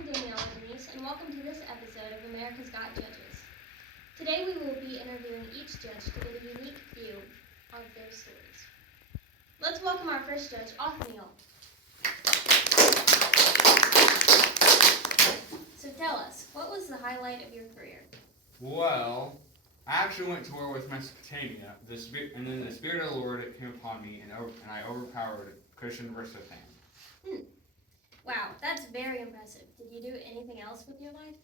I'm Danielle Denise, and welcome to this episode of America's Got Judges. Today we will be interviewing each judge to get a unique view of their stories. Let's welcome our first judge, Othniel. So tell us, what was the highlight of your career? Well, I actually went to war with Mesopotamia, and then the Spirit of the Lord came upon me, and I overpowered Christian versus Pan. Wow, that's very impressive. Did you do anything else with your life?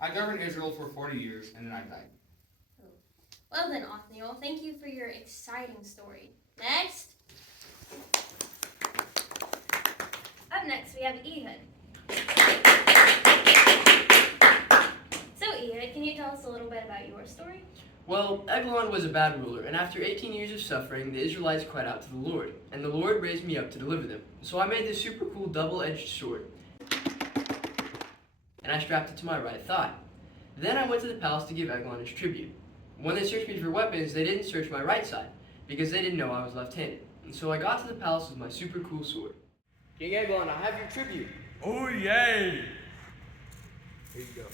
I governed Israel for 40 years, and then I died. Oh. Well then, Othniel, thank you for your exciting story. Next! Up next, we have Ehud. So Ehud, can you tell us a little bit about your story? Well, Eglon was a bad ruler, and after 18 years of suffering, the Israelites cried out to the Lord, and the Lord raised me up to deliver them. So I made this super cool double-edged sword, and I strapped it to my right thigh. Then I went to the palace to give Eglon his tribute. When they searched me for weapons, they didn't search my right side, because they didn't know I was left-handed. And so I got to the palace with my super cool sword. King Eglon, I have your tribute. Oh, yay! Here you go.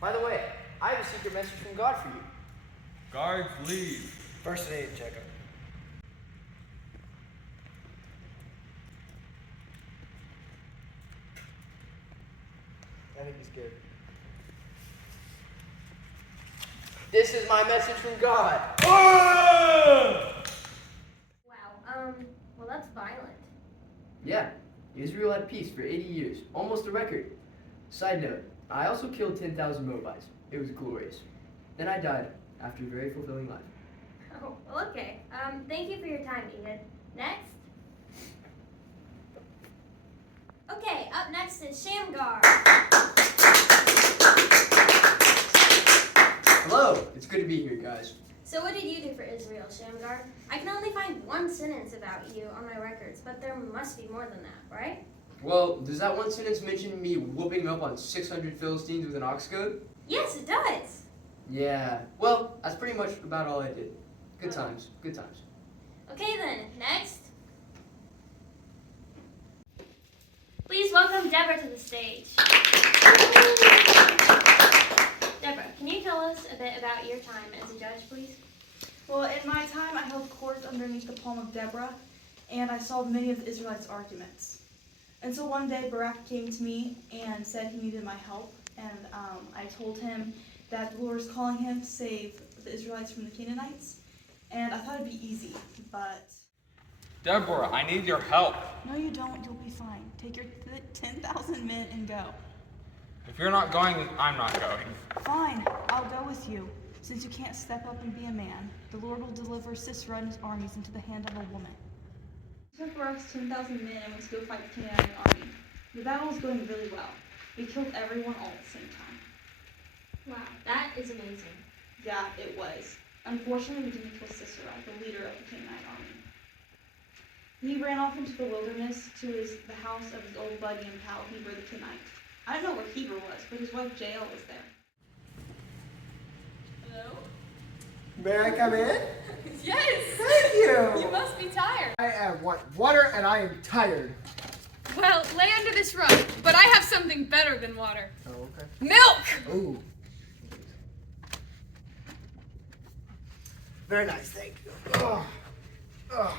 By the way, I have a secret message from God for you. Guards, lead. First aid checkup. I think he's good. This is my message from God. Wow, well that's violent. Yeah, Israel had peace for 80 years, almost a record. Side note, I also killed 10,000 Moabites. It was glorious. Then I died after a very fulfilling life. Oh, well okay. Thank you for your time, Ehud. Next? Okay, up next is Shamgar. Hello, it's good to be here, guys. So what did you do for Israel, Shamgar? I can only find one sentence about you on my records, but there must be more than that, right? Well, does that one sentence mention me whooping up on 600 Philistines with an ox goad? Yes, it does. Yeah, well, that's pretty much about all I did. Good times, good times. Okay then, next. Please welcome Deborah to the stage. Deborah, can you tell us a bit about your time as a judge, please? Well, in my time, I held court underneath the palm of Deborah, and I solved many of the Israelites' arguments. And so one day, Barak came to me and said he needed my help, and I told him that the Lord was calling him to save the Israelites from the Canaanites, and I thought it'd be easy, but... Deborah, I need your help. No, you don't. You'll be fine. Take your 10,000 men and go. If you're not going, I'm not going. Fine, I'll go with you. Since you can't step up and be a man, the Lord will deliver Sisera and his armies into the hand of a woman. We took Barak's 10,000 men and went to go fight the Canaanite army. The battle was going really well. We killed everyone all at the same time. Wow, that is amazing. Yeah, it was. Unfortunately, we didn't kill Sisera, the leader of the Canaanite army. He ran off into the wilderness to the house of his old buddy and pal, Heber the Kenite. I don't know where Heber was, but his wife Jael was there. Hello? May I come in? Yes! Thank you! You must be tired. I want water and I am tired. Well, lay under this rug, but I have something better than water. Oh, okay. Milk! Ooh. Very nice, thank you. Oh. Oh.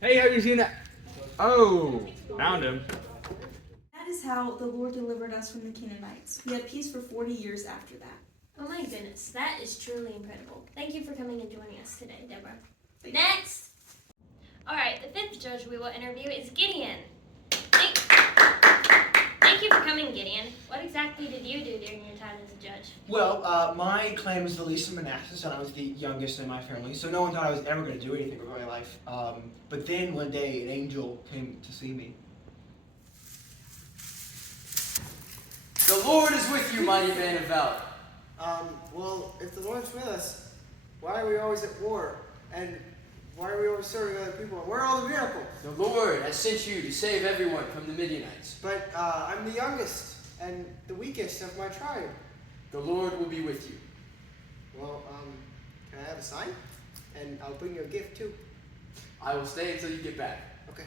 Hey, have you seen that? Oh, found him. That is how the Lord delivered us from the Canaanites. We had peace for 40 years after that. Oh my goodness, that is truly incredible. Thank you for coming and joining us today, Deborah. Next! Alright, the fifth judge we will interview is Gideon. Thank you for coming, Gideon. What exactly did you do during your time as a judge? Well, my clan was the least in Manassas, and I was the youngest in my family, so no one thought I was ever going to do anything with my life. But then one day, an angel came to see me. The Lord is with you, mighty man of valor. Well, if the Lord's with us, why are we always at war? And why are we always serving other people? Where are all the miracles? The Lord has sent you to save everyone from the Midianites. But I'm the youngest and the weakest of my tribe. The Lord will be with you. Well, can I have a sign? And I'll bring you a gift too. I will stay until you get back. Okay.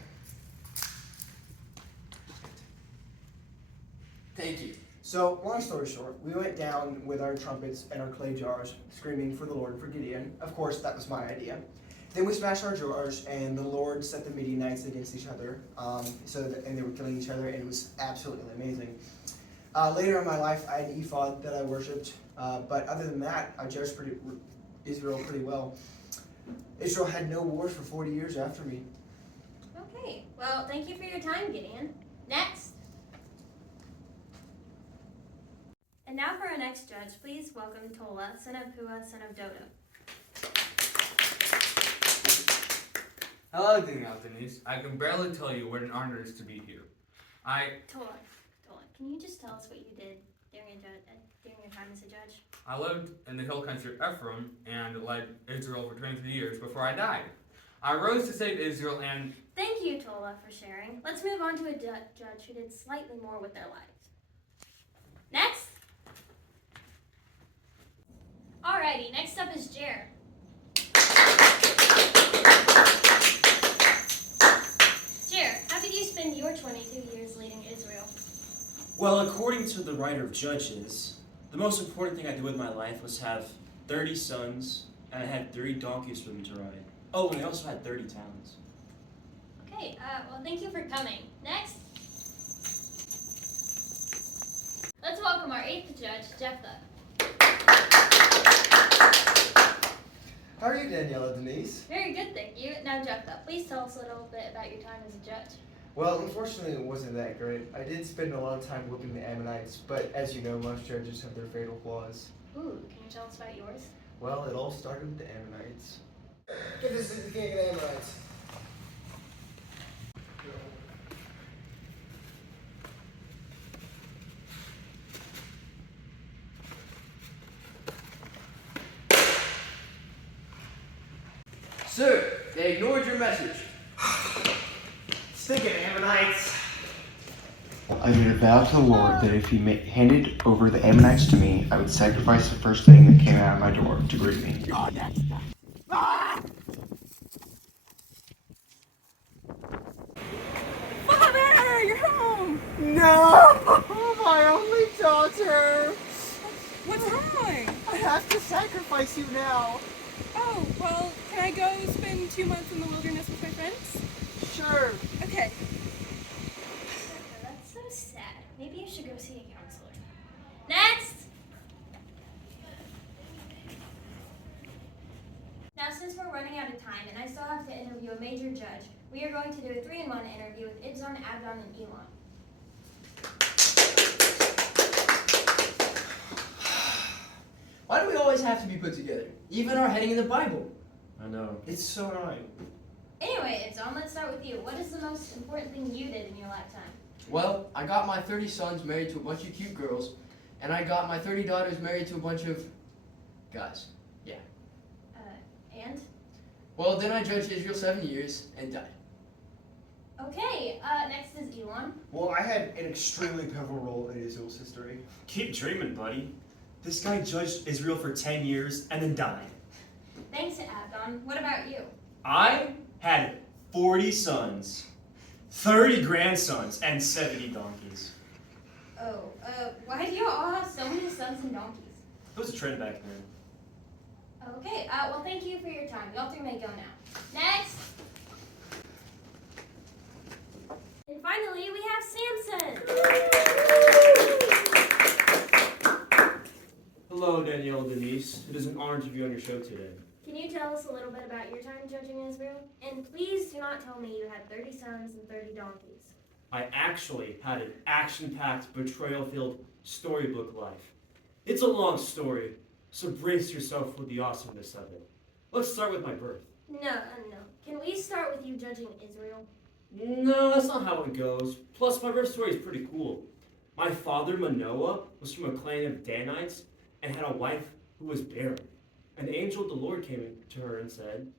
Thank you. So, long story short, we went down with our trumpets and our clay jars, screaming for the Lord for Gideon. Of course, that was my idea. Then we smashed our jars, and the Lord set the Midianites against each other. And they were killing each other, and it was absolutely amazing. Later in my life, I had an ephod that I worshipped, but other than that, I judged Israel pretty well. Israel had no wars for 40 years after me. Okay, well, thank you for your time, Gideon. Next. And now for our next judge, please welcome Tola, son of Pua, son of Dodo. Hello, Danielle Denise. I can barely tell you what an honor it is to be here. Tola, can you just tell us what you did during your time as a judge? I lived in the hill country of Ephraim and led Israel for 23 years before I died. I rose to save Israel and... Thank you, Tola, for sharing. Let's move on to a judge who did slightly more with their lives. Next. Alrighty, next up is Jer. Jer, how did you spend your 22 years leading Israel? Well, according to the writer of Judges, the most important thing I did with my life was have 30 sons, and I had 3 donkeys for them to ride. Oh, and I also had 30 talents. Okay, well, thank you for coming. Next. Let's welcome our 8th judge, Jephthah. How are you, Daniela Denise? Very good, thank you. Now, Jephthah, please tell us a little bit about your time as a judge. Well, unfortunately, it wasn't that great. I did spend a lot of time whipping the Ammonites, but as you know, most judges have their fatal flaws. Ooh, can you tell us about yours? Well, it all started with the Ammonites. This is the king of the Amorites. Sir, they ignored your message. Stinking Ammonites. I made a vow to the Lord that if he handed over the Ammonites to me, I would sacrifice the first thing that came out of my door to greet me. Father, you're home! No! My only daughter! What's wrong? I have to sacrifice you now. Oh, well, can I go spend 2 months in the wilderness with my friends? Sure. Okay. That's so sad. Maybe I should go see a counselor. Next! Now, since we're running out of time and I still have to interview a major judge, we are going to do a 3-in-1 interview with Ibzan, Abdon, and Elon. Why do we always have to be put together? Even our heading in the Bible. I know. It's so annoying. Anyway, Ibzan, let's start with you. What is the most important thing you did in your lifetime? Well, I got my 30 sons married to a bunch of cute girls, and I got my 30 daughters married to a bunch of guys. And? Well, then I judged Israel 7 years and died. Okay, next is Elon. Well, I had an extremely pivotal role in Israel's history. Keep dreaming, buddy. This guy judged Israel for 10 years and then died. Thanks to Abdon. What about you? I had 40 sons, 30 grandsons, and 70 donkeys. Oh, why do you all have so many sons and donkeys? It was a trend back then. Okay, well, thank you for your time. Y'all 3 may go now. Next! And finally, we have Samson! Hello, Danielle Denise. It is an honor to be on your show today. Can you tell us a little bit about your time judging Israel? And please do not tell me you had 30 sons and 30 donkeys. I actually had an action-packed, betrayal-filled storybook life. It's a long story, so brace yourself for the awesomeness of it. Let's start with my birth. No. Can we start with you judging Israel? No, that's not how it goes. Plus, my birth story is pretty cool. My father, Manoah, was from a clan of Danites and had a wife who was barren. An angel of the Lord came to her and said,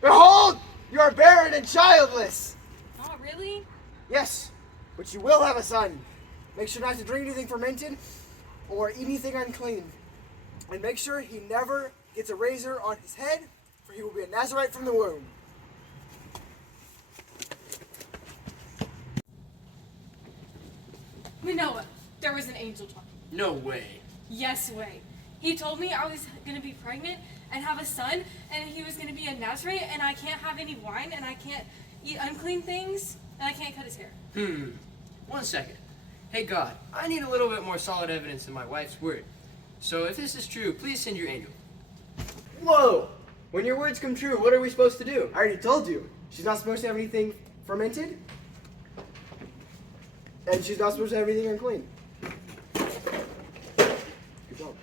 Behold, you are barren and childless. Oh, really? Yes, but you will have a son. Make sure not to drink anything fermented or eat anything unclean. And make sure he never gets a razor on his head, for he will be a Nazarite from the womb. Manoah, there was an angel talking. No way. Yes way. He told me I was gonna be pregnant and have a son, and he was gonna be a Nazarite, and I can't have any wine, and I can't eat unclean things, and I can't cut his hair. 1 second. Hey God, I need a little bit more solid evidence than my wife's word. So if this is true, please send your angel. Whoa! When your words come true, what are we supposed to do? I already told you. She's not supposed to have anything fermented. And she's not supposed to have anything unclean. Good job.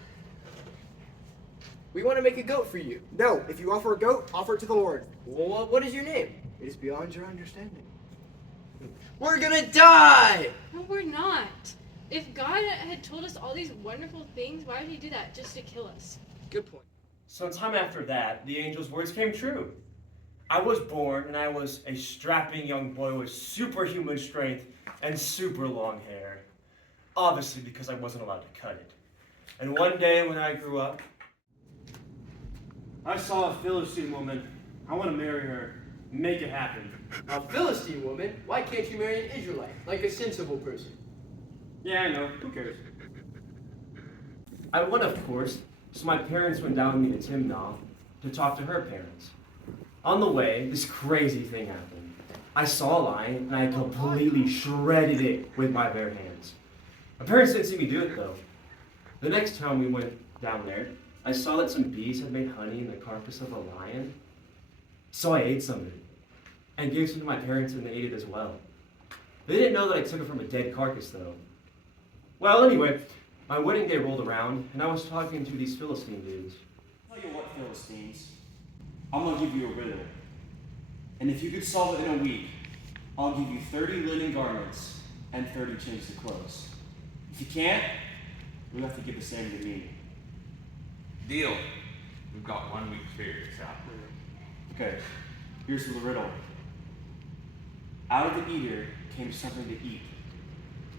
We want to make a goat for you. No, if you offer a goat, offer it to the Lord. Well, what is your name? It is beyond your understanding. We're gonna die! No, we're not. If God had told us all these wonderful things, why would he do that? Just to kill us. Good point. Sometime after that, the angel's words came true. I was born, and I was a strapping young boy with superhuman strength and super long hair. Obviously, because I wasn't allowed to cut it. And one day when I grew up, I saw a Philistine woman. I want to marry her. Make it happen. A Philistine woman? Why can't you marry an Israelite, like a sensible person? Yeah, I know. Who cares? I won, of course, so my parents went down with me to Timnah to talk to her parents. On the way, this crazy thing happened. I saw a lion, and I completely shredded it with my bare hands. My parents didn't see me do it, though. The next time we went down there, I saw that some bees had made honey in the carcass of a lion. So I ate some of it, and gave some to my parents, and they ate it as well. They didn't know that I took it from a dead carcass, though. Well, anyway, my wedding day rolled around, and I was talking to these Philistine dudes. Tell you what, Philistines, I'm gonna give you a riddle. And if you could solve it in a week, I'll give you 30 linen garments and 30 changes of clothes. If you can't, you'll have to give the same to me. Deal. We've got 1 week to figure this out. Okay, here's the riddle. Out of the eater came something to eat.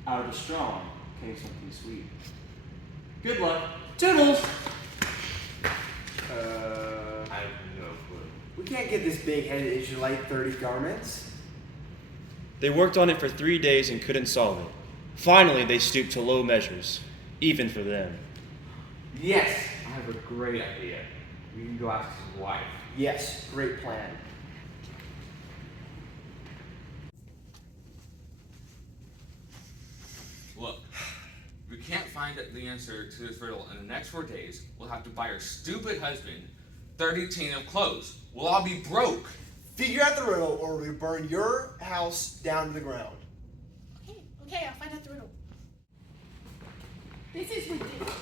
Out of the strong came something sweet. Good luck. Toodles! I have no clue. We can't give this big-headed Israelite 30 garments. They worked on it for 3 days and couldn't solve it. Finally, they stooped to low measures, even for them. Yes. I have a great idea. We can go ask his wife. Yes. Great plan. Look, if we can't find the answer to this riddle in the next 4 days, we'll have to buy our stupid husband 30 chain of clothes. We'll all be broke. Figure out the riddle, or we burn your house down to the ground. Okay, I'll find out the riddle. This is ridiculous.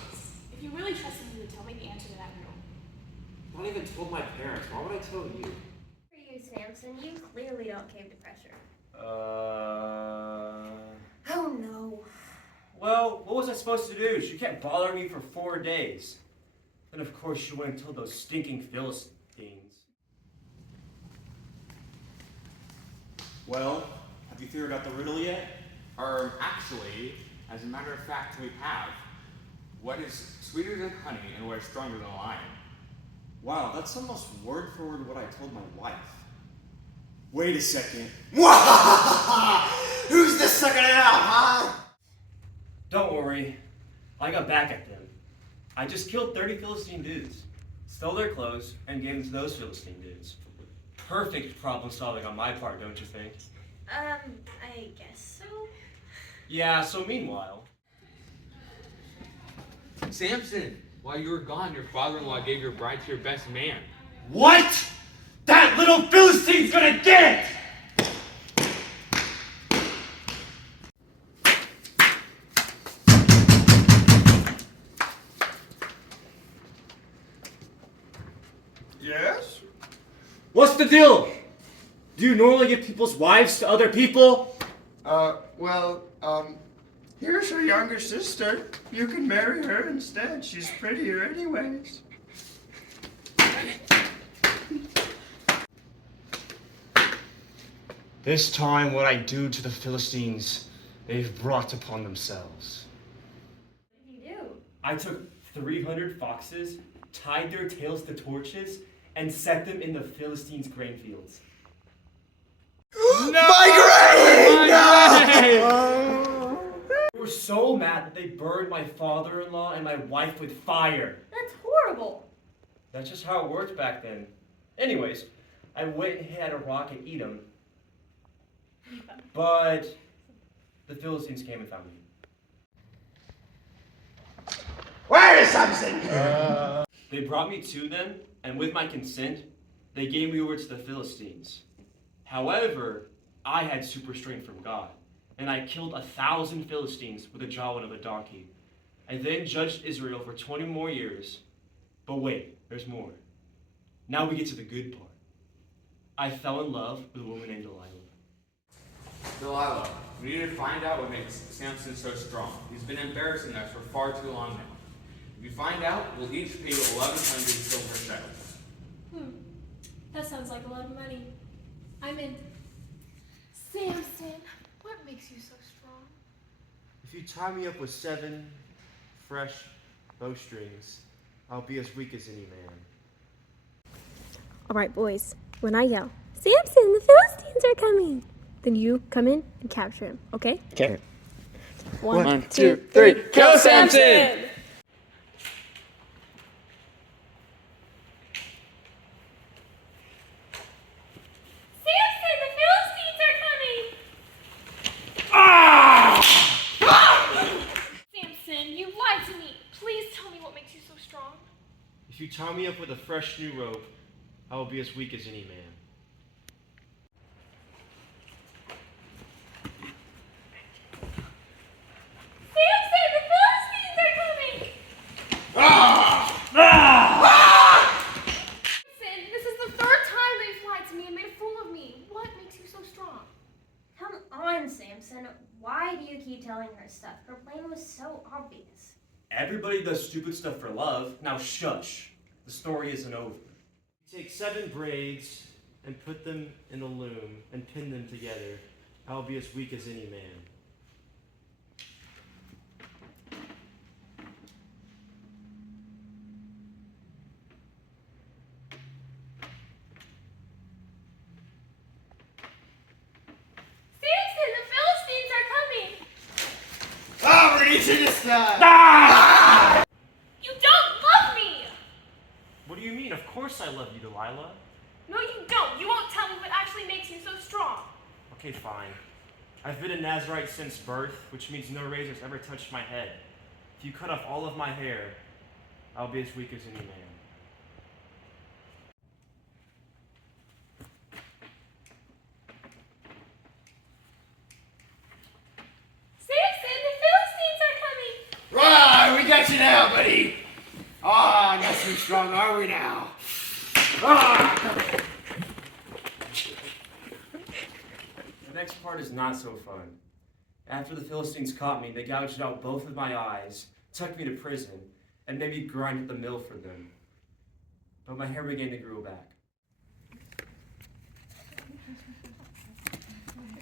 If you really trusted me, you would tell me the answer to that riddle. I not even told my parents. Why would I tell you? For you, Samson, you clearly don't cave to pressure. Oh no. Well, what was I supposed to do? She kept bothering me for 4 days. Then, of course, she went and told those stinking Philistines. Well, have you figured out the riddle yet? Actually, as a matter of fact, we have. What is sweeter than honey and what is stronger than a lion? Wow, that's almost word for word what I told my wife. Wait a second. Who's the sucking it out, huh? Don't worry, I got back at them. I just killed 30 Philistine dudes, stole their clothes, and gave them to those Philistine dudes. Perfect problem solving on my part, don't you think? I guess so. Yeah, so meanwhile... Samson, while you were gone, your father-in-law gave your bride to your best man. What? That little Philistine's gonna get it! Yes? What's the deal? Do you normally give people's wives to other people? Here's her younger sister. You can marry her instead. She's prettier anyways. This time, what I do to the Philistines, they've brought upon themselves. What did you do? I took 300 foxes tied their tails to torches, and set them in the Philistines' grain fields. They were so mad that they burned my father-in-law and my wife with fire. That's horrible. That's just how it worked back then. Anyways, I went and had a rock and eat them. But the Philistines came and found me. Where is Samson? They brought me to them, and with my consent, they gave me over to the Philistines. However, I had super strength from God, and I killed 1,000 Philistines with the jawbone of a donkey. I then judged Israel for 20 more years. But wait, there's more. Now we get to the good part. I fell in love with a woman named Delilah. Delilah, we need to find out what makes Samson so strong. He's been embarrassing us for far too long now. If you find out, we'll each pay you 1,100 silver shekels. That sounds like a lot of money. I'm in. Samson, what makes you so strong? If you tie me up with 7 fresh bowstrings, I'll be as weak as any man. All right, boys. When I yell, Samson, the Philistines are coming, then you come in and capture him, okay? Okay. 1, 2, 3, kill Samson! Samson, the Philistines are coming! Samson, you lied to me. Please tell me what makes you so strong. If you tie me up with a fresh new rope, I will be as weak as any man. Samson, the Philistines are coming! Samson, this is the 3rd time they've lied to me and made a fool of me. What makes you so strong? Come on, Samson. Why do you keep telling her stuff? Her plan was so obvious. Everybody does stupid stuff for love. Now shush. The story isn't over. Take 7 braids and put them in a loom and pin them together. I will be as weak as any man. Samson, the Philistines are coming! Oh, we're gonna eat you this time! You don't love me! What do you mean? Of course I love you, Delilah. No, you don't. You won't tell me what actually makes you so strong. Okay, fine. I've been a Nazarite since birth, which means no razors ever touched my head. If you cut off all of my hair, I'll be as weak as any man. Samson, the Philistines are coming! Right, we got you now, buddy. Ah, not so strong, are we now? Ah! The next part is not so fun. After the Philistines caught me, they gouged out both of my eyes, took me to prison, and made me grind at the mill for them. But my hair began to grow back.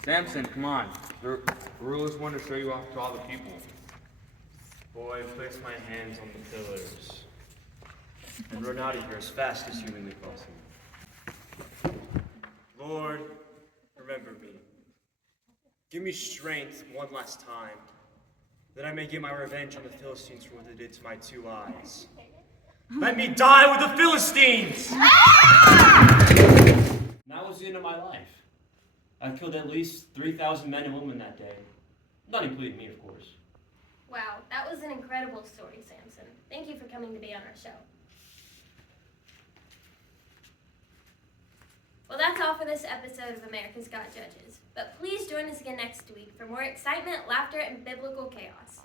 Samson, come on. The rulers want to show you off to all the people. Boy, place my hands on the pillars and run out of here as fast as humanly possible. Lord, remember me. Give me strength one last time, that I may get my revenge on the Philistines for what they did to my 2 eyes. Let me die with the Philistines! And that was the end of my life. I killed at least 3,000 men and women that day. Not including me, of course. Wow, that was an incredible story, Samson. Thank you for coming to be on our show. Well, that's all for this episode of America's Got Judges. But please join us again next week for more excitement, laughter, and biblical chaos.